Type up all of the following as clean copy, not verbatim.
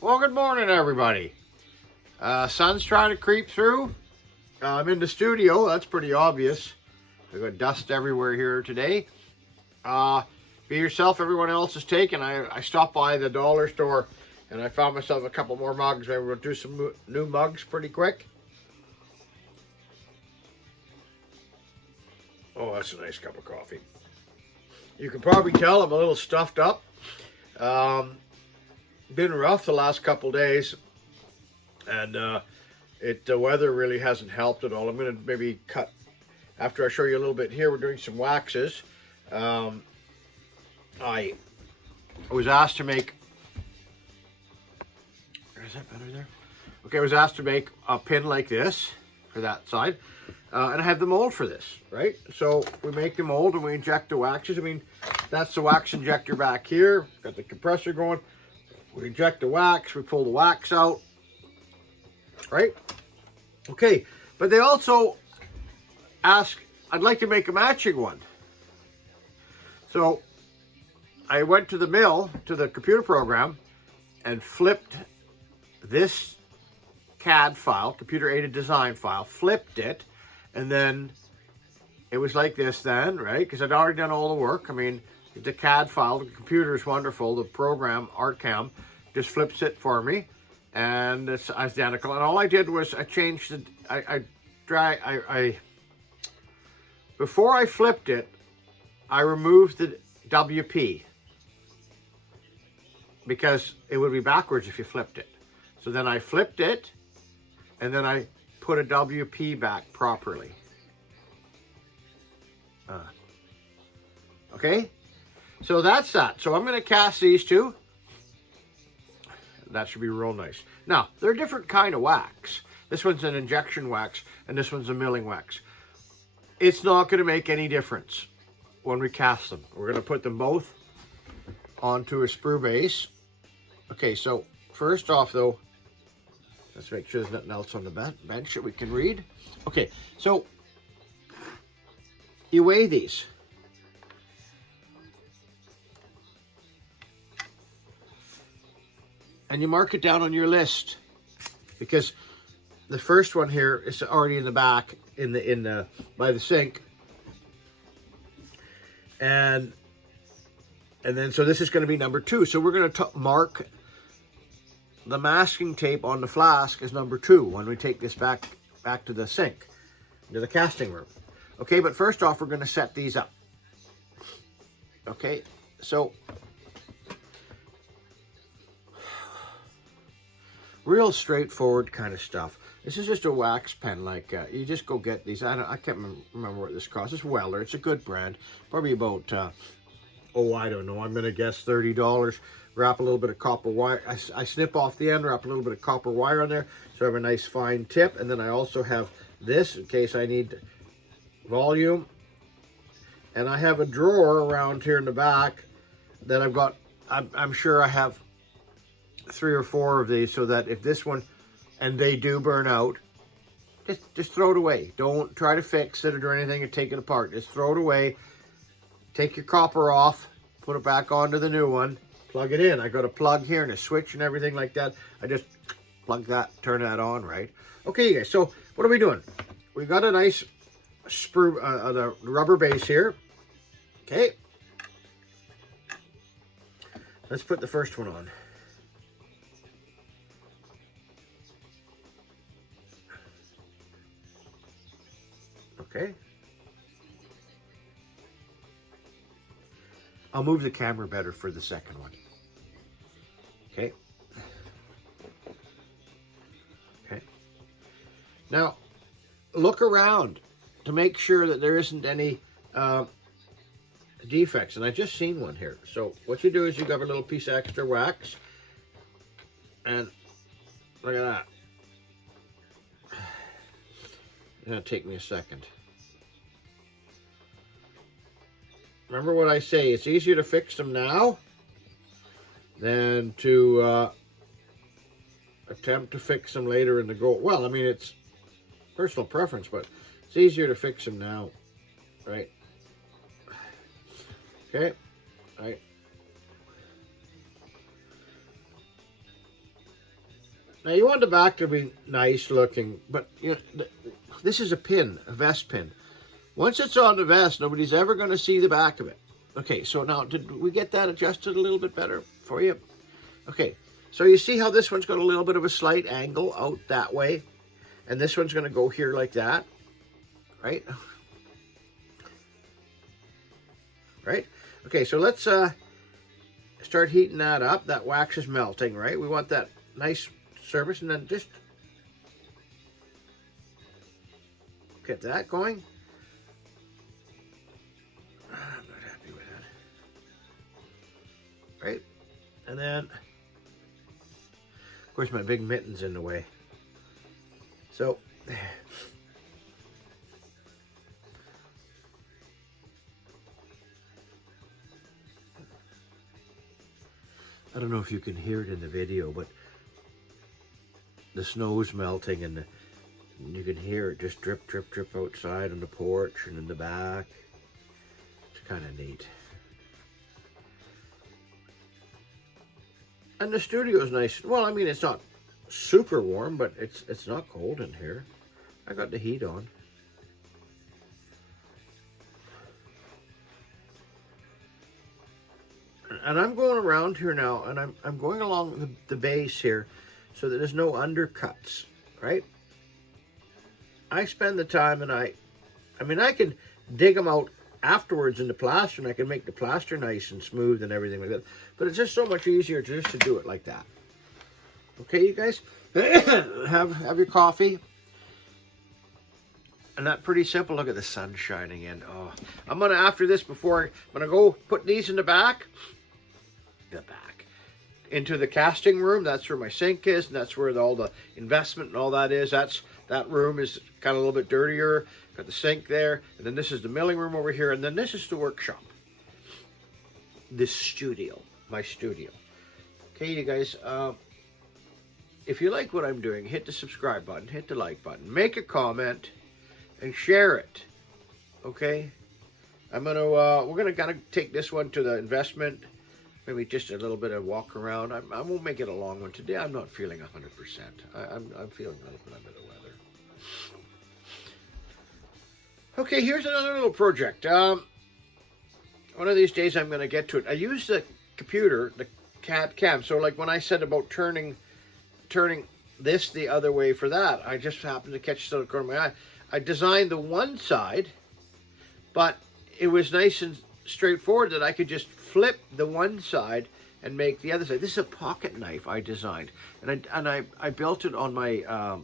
Well, good morning, everybody. Sun's trying to creep through. I'm in the studio. That's pretty obvious. I've got dust everywhere here today. Be yourself, everyone else is taken. I stopped by the dollar store and I found myself a couple more mugs. Maybe we'll do some new mugs pretty quick. Oh, that's a nice cup of coffee. You can probably tell I'm a little stuffed up. Been rough the last couple days, and the weather really hasn't helped at all. I'm going to maybe cut, after I show you a little bit here, we're doing some waxes. I was asked to make, is that better there? Okay, I was asked to make a pin like this for that side, and I have the mold for this, right? So we make the mold and we inject the waxes. I mean, that's the wax injector back here. Got the compressor going. We inject the wax, we pull the wax out, right? Okay, but they also ask, I'd like to make a matching one. So I went to the mill, to the computer program, and flipped this CAD file, computer aided design file, flipped it, and then it was like this then, right? Because I'd already done all the work. I mean, the CAD file, the computer is wonderful. The program, ArtCam, just flips it for me, and it's identical. And all I did was I changed the, before I flipped it, I removed the WP because it would be backwards if you flipped it. So then I flipped it, and then I put a WP back properly. Okay? So that's that. So I'm going to cast these two. That should be real nice. Now, they're a different kind of wax. This one's an injection wax, and this one's a milling wax. It's not going to make any difference when we cast them. We're going to put them both onto a sprue base. Okay, so first off, though, let's make sure there's nothing else on the bench that we can read. Okay, so you weigh these. And you mark it down on your list, because the first one here is already in the back in the by the sink, and then so this is going to be number 2. So we're going to mark the masking tape on the flask as number 2 when we take this back to the sink, to the casting room. Okay, but first off, we're going to set these up. Okay, so real straightforward kind of stuff. This is just a wax pen, like you just go get these. I can't remember what this costs. It's Jewellery. It's a good brand. Probably about I don't know. I'm gonna guess $30. Wrap a little bit of copper wire. I snip off the end, wrap a little bit of copper wire on there, so I have a nice fine tip. And then I also have this in case I need volume. And I have a drawer around here in the back that I've got. I'm sure I have 3 or 4 of these, so that if this one, and they do burn out, just throw it away. Don't try to fix it or do anything or take it apart. Just throw it away. Take your copper off, put it back onto the new one, plug it in. I got a plug here and a switch and everything like that. I just plug that, turn that on, right? Okay, you guys, so what are we doing? We got a nice sprue, the rubber base here. Okay. Let's put the first one on. Okay. I'll move the camera better for the second one. Okay. Okay. Now, look around to make sure that there isn't any defects. And I just seen one here. So what you do is you grab a little piece of extra wax. And look at that. It's going to take me a second. Remember what I say, it's easier to fix them now than to attempt to fix them later in the go. Well, I mean, it's personal preference, but it's easier to fix them now, right? Okay, right. Now you want the back to be nice looking, but you know, this is a pin, a vest pin. Once it's on the vest, nobody's ever going to see the back of it. Okay, so now did we get that adjusted a little bit better for you? Okay, so you see how this one's got a little bit of a slight angle out that way, and this one's going to go here like that, right? Right? Okay, so let's start heating that up. That wax is melting, right? We want that nice surface, and then just get that going. I'm not happy with that. Right? And then, of course, my big mitten's in the way. So, I don't know if you can hear it in the video, but the snow's melting and you can hear it just drip, drip, drip outside on the porch and in the back. It's kind of neat. And the studio is nice. Well, I mean, it's not super warm, but it's not cold in here. I got the heat on. And I'm going around here now, and I'm going along the base here so that there's no undercuts, right? I spend the time, and I mean, I can dig them out afterwards in the plaster, and I can make the plaster nice and smooth and everything like that. But it's just so much easier just to do it like that. Okay, you guys? have your coffee. And that's pretty simple. Look at the sun shining in. Oh, I'm gonna, after this, I'm gonna go put these in the back, into the casting room. That's where my sink is, and that's where all the investment and all that is. That room is kind of a little bit dirtier. Got the sink there, and then this is the milling room over here, and then this is the workshop. This studio, my studio. Okay, you guys, if you like what I'm doing, hit the subscribe button, hit the like button, make a comment, and share it. Okay, we're gonna gotta take this one to the investment. Maybe just a little bit of walk around. I won't make it a long one today. I'm not feeling 100%. I'm feeling a little bit under the weather. Okay, here's another little project. One of these days I'm going to get to it. I use the computer, the CAD CAM. So like when I said about turning this the other way for that, I just happened to catch it out of the corner of my eye. I designed the one side, but it was nice and straightforward that I could just flip the one side and make the other side. This is a pocket knife I designed, and I built it on my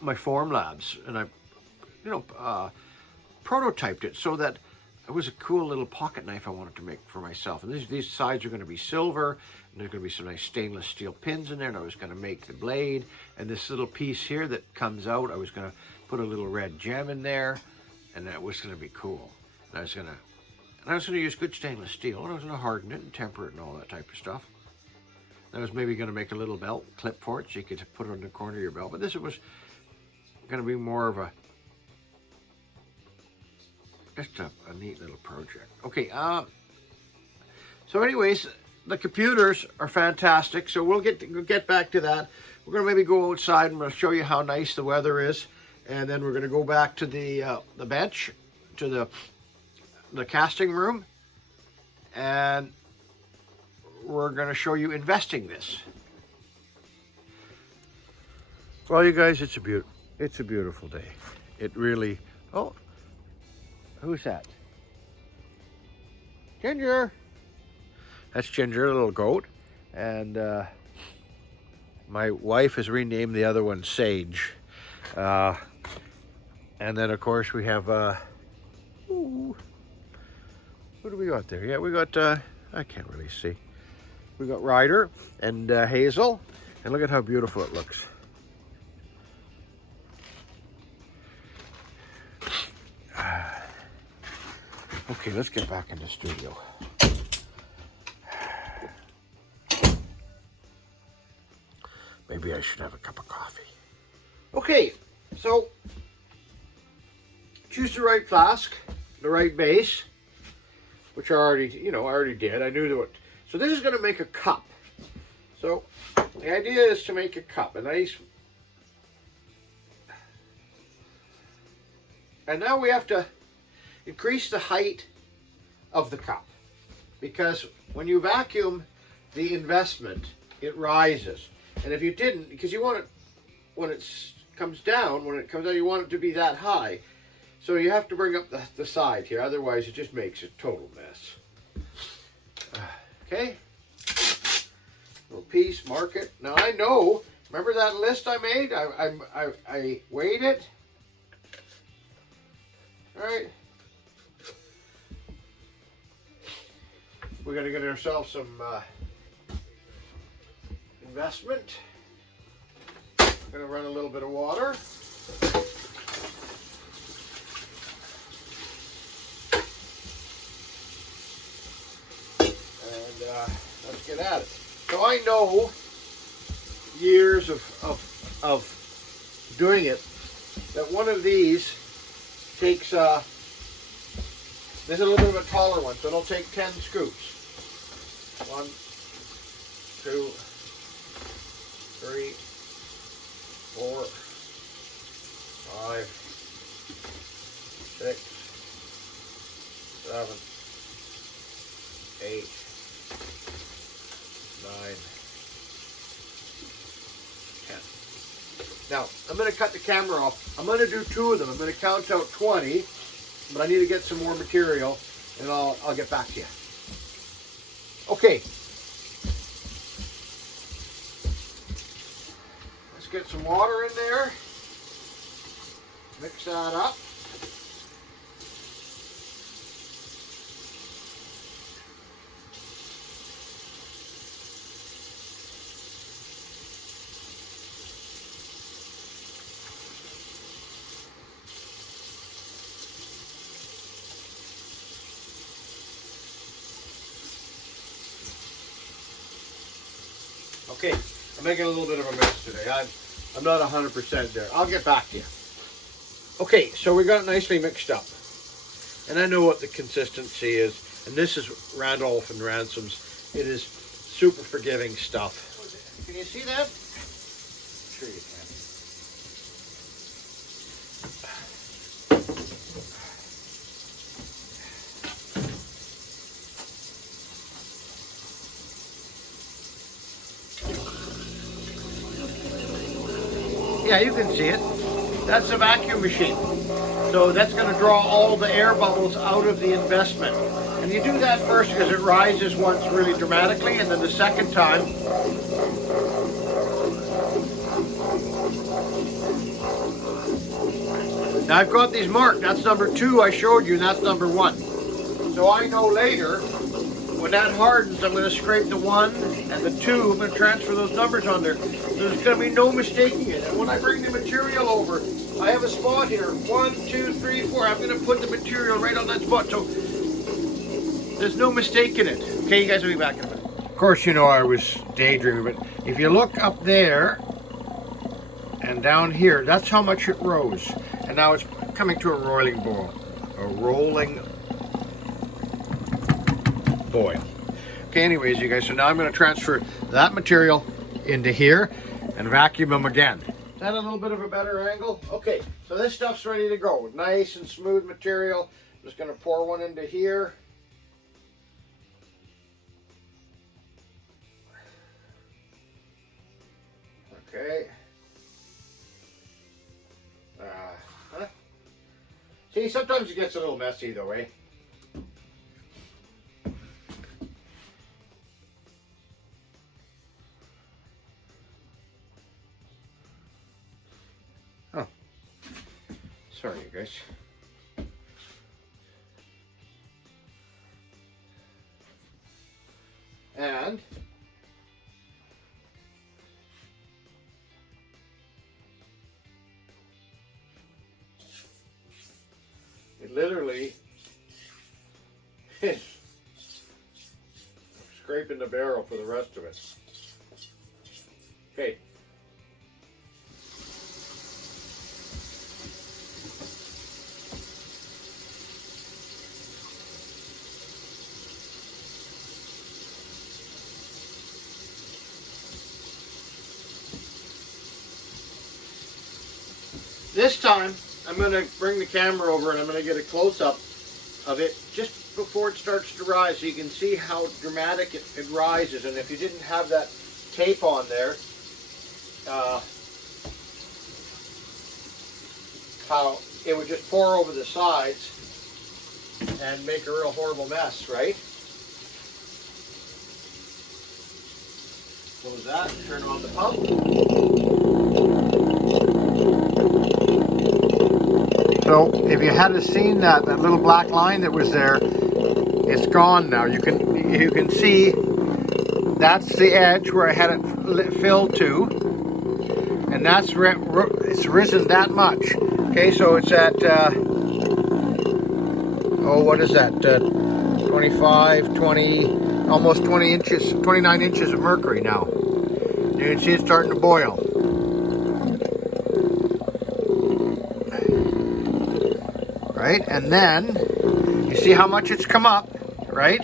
my Form Labs, and I prototyped it so that it was a cool little pocket knife I wanted to make for myself. And these sides are going to be silver, and there's going to be some nice stainless steel pins in there, and I was going to make the blade, and this little piece here that comes out, I was going to put a little red gem in there, and that was going to be cool. And I was going to use good stainless steel, and I was going to harden it and temper it and all that type of stuff. I was maybe going to make a little belt clip for it so you could put it on the corner of your belt. But this was going to be more of just a neat little project. Okay, so anyways, the computers are fantastic. So we'll get back to that. We're going to maybe go outside and we'll show you how nice the weather is. And then we're going to go back to the bench, to the casting room, and we're going to show you investing this. Well, you guys, it's a beautiful day. It really. Oh, who's that? Ginger. That's Ginger, a little goat, and my wife has renamed the other one Sage. And then of course we have who do we got there? Yeah, we got I can't really see. We got Ryder and Hazel, and look at how beautiful it looks. Okay, let's get back in the studio. Maybe I should have a cup of coffee. Okay, so choose the right flask, the right base, which I already did. I knew that. So this is going to make a cup. So the idea is to make a cup, a nice. And now we have to increase the height of the cup, because when you vacuum the investment, it rises. And if you didn't, because you want it, when it comes down, you want it to be that high. So you have to bring up the side here, otherwise it just makes a total mess. Okay, little piece, mark it. Now I know, remember that list I made? I weighed it. All right. We're gonna get ourselves some investment. I'm gonna run a little bit of water. And let's get at it. So I know years of doing it that one of these takes, this is a little bit of a taller one, so it'll take 10 scoops. 1, 2, 3, 4, 5, 6, 7, 8, 9, 10. Now, I'm going to cut the camera off. I'm going to do 2 of them. I'm going to count out 20, but I need to get some more material, and I'll get back to you. Okay. Let's get some water in there. Mix that up. Okay, I'm making a little bit of a mess today. I'm not 100% there. I'll get back to you. Okay, so we got it nicely mixed up. And I know what the consistency is. And this is Randolph and Ransom's. It is super forgiving stuff. Can you see that? Sure you can. Yeah, you can see it. That's a vacuum machine. So that's going to draw all the air bubbles out of the investment. And you do that first because it rises once really dramatically, and then the second time, now I've got these marked. That's number 2 I showed you, and that's number 1. So I know later, when that hardens, I'm going to scrape the 1 and the 2. I'm going to transfer those numbers on there. So there's going to be no mistaking it. And when I bring the material over, I have a spot here. 1, 2, 3, 4. I'm going to put the material right on that spot. So there's no mistaking it. Okay, you guys will be back in a minute. Of course, you know I was daydreaming, but if you look up there and down here, that's how much it rose. And now it's coming to a rolling boil. A rolling boil. Okay, anyways, you guys, so now I'm going to transfer that material into here and vacuum them again. Is that a little bit of a better angle? Okay, so this stuff's ready to go. Nice and smooth material. I'm just going to pour one into here. Okay. See, sometimes it gets a little messy though, eh? Oh. Sorry, you guys. And it literally is scraping the barrel for the rest of it. Okay. This time, I'm going to bring the camera over and I'm going to get a close-up of it just before it starts to rise, so you can see how dramatic it rises. And if you didn't have that tape on there, how it would just pour over the sides and make a real horrible mess, right? Close that, turn on the pump. So if you had seen that little black line that was there, it's gone now. You can see that's the edge where I had it filled to, and that's it's risen that much. Okay, so it's at oh, what is that? 25, 20, almost 20 inches, 29 inches of mercury now. You can see it's starting to boil. Right, and then you see how much it's come up, right?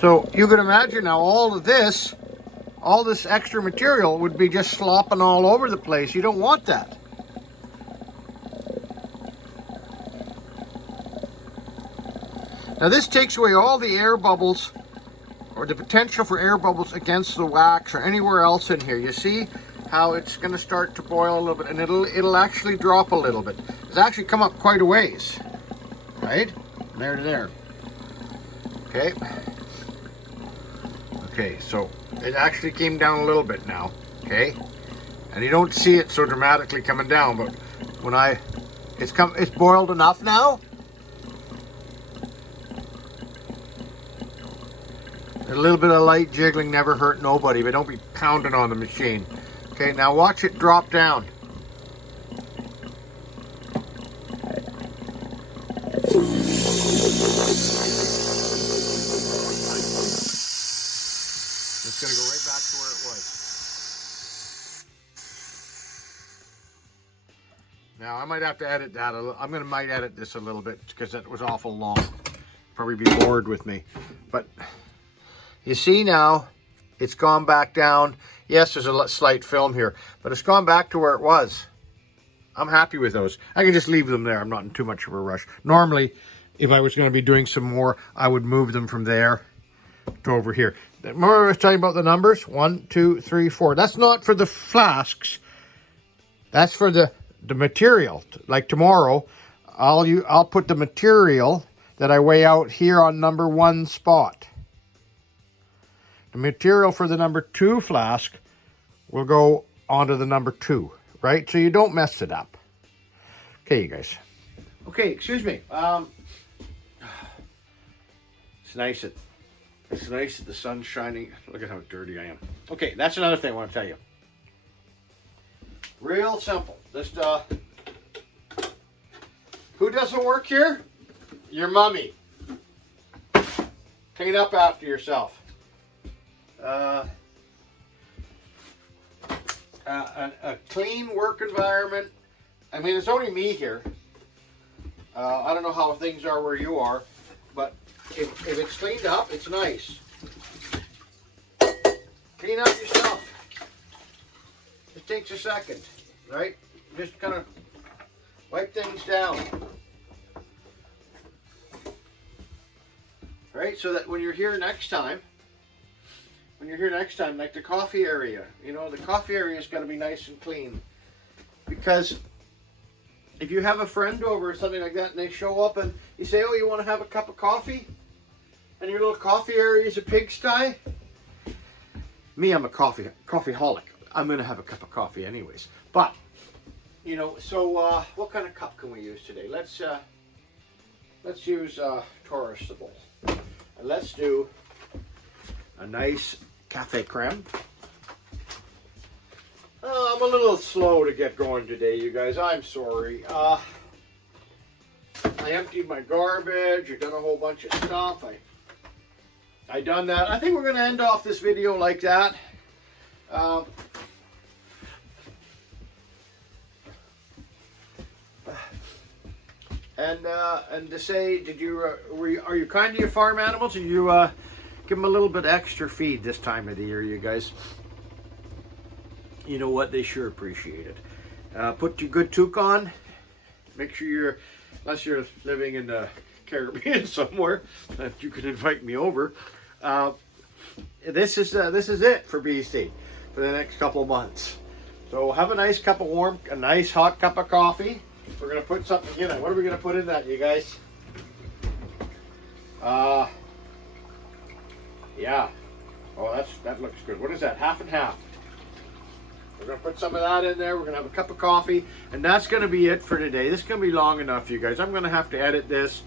So you can imagine now all this extra material would be just slopping all over the place. You don't want that. Now this takes away all the air bubbles, or the potential for air bubbles against the wax or anywhere else in here. You see how it's going to start to boil a little bit, and it'll actually drop a little bit. It's actually come up quite a ways, right? From there to there. Okay. Okay, so it actually came down a little bit now. Okay, and you don't see it so dramatically coming down, but when it's boiled enough now. A little bit of light jiggling never hurt nobody, but don't be pounding on the machine. Okay, now watch it drop down. It's going to go right back to where it was. Now I might have to edit that a little. might edit this a little bit because that was awful long. Probably be bored with me, but. You see now, it's gone back down. Yes, there's a slight film here, but it's gone back to where it was. I'm happy with those. I can just leave them there. I'm not in too much of a rush. Normally, if I was going to be doing some more, I would move them from there to over here. Remember I was telling you about the numbers? 1, 2, 3, 4. That's not for the flasks. That's for the material. Like tomorrow, I'll put the material that I weigh out here on number 1 spot. The material for the number 2 flask will go onto the number 2, right? So you don't mess it up. Okay, you guys. Okay, excuse me. It's nice that the sun's shining. Look at how dirty I am. Okay, that's another thing I want to tell you. Real simple. Just who doesn't work here? Your mommy. Clean up after yourself. A clean work environment. I mean, it's only me here. I don't know how things are where you are, but if it's cleaned up, it's nice. Clean up your stuff. It takes a second, right? Just kind of wipe things down. Right? So that when you're here next time, like the coffee area, you know, the coffee area's got to be nice and clean. Because if you have a friend over or something like that and they show up and you say, oh, you want to have a cup of coffee? And your little coffee area is a pigsty? Me, I'm a coffeeholic. I'm going to have a cup of coffee anyways. But, you know, so what kind of cup can we use today? Let's use Taurusable. And let's do a nice cafe creme. I'm a little slow to get going today, you guys. I'm sorry. I emptied my garbage. I done a whole bunch of stuff. I done that. I think we're going to end off this video like that. And to say, are you kind to your farm animals? Did you Give them a little bit extra feed this time of the year, you guys. You know what? They sure appreciate it. Put your good toque on. Make sure you're, unless you're living in the Caribbean somewhere, that you can invite me over. This is it for BC for the next couple of months. So have a nice cup of a nice hot cup of coffee. We're gonna put something in it. What are we gonna put in that, you guys? Yeah. Oh, that looks good. What is that? Half and half. We're gonna put some of that in there. We're gonna have a cup of coffee, and that's gonna be it for today. This is gonna be long enough, you guys. I'm gonna have to edit this.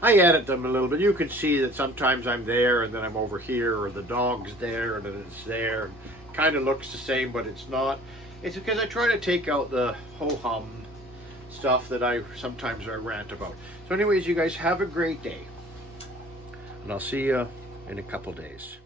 I edit them a little bit. You can see that sometimes I'm there and then I'm over here, or the dog's there and then it's there. Kind of looks the same, but it's not. It's because I try to take out the ho-hum stuff that I sometimes rant about. So anyways, you guys have a great day. And I'll see you in a couple days.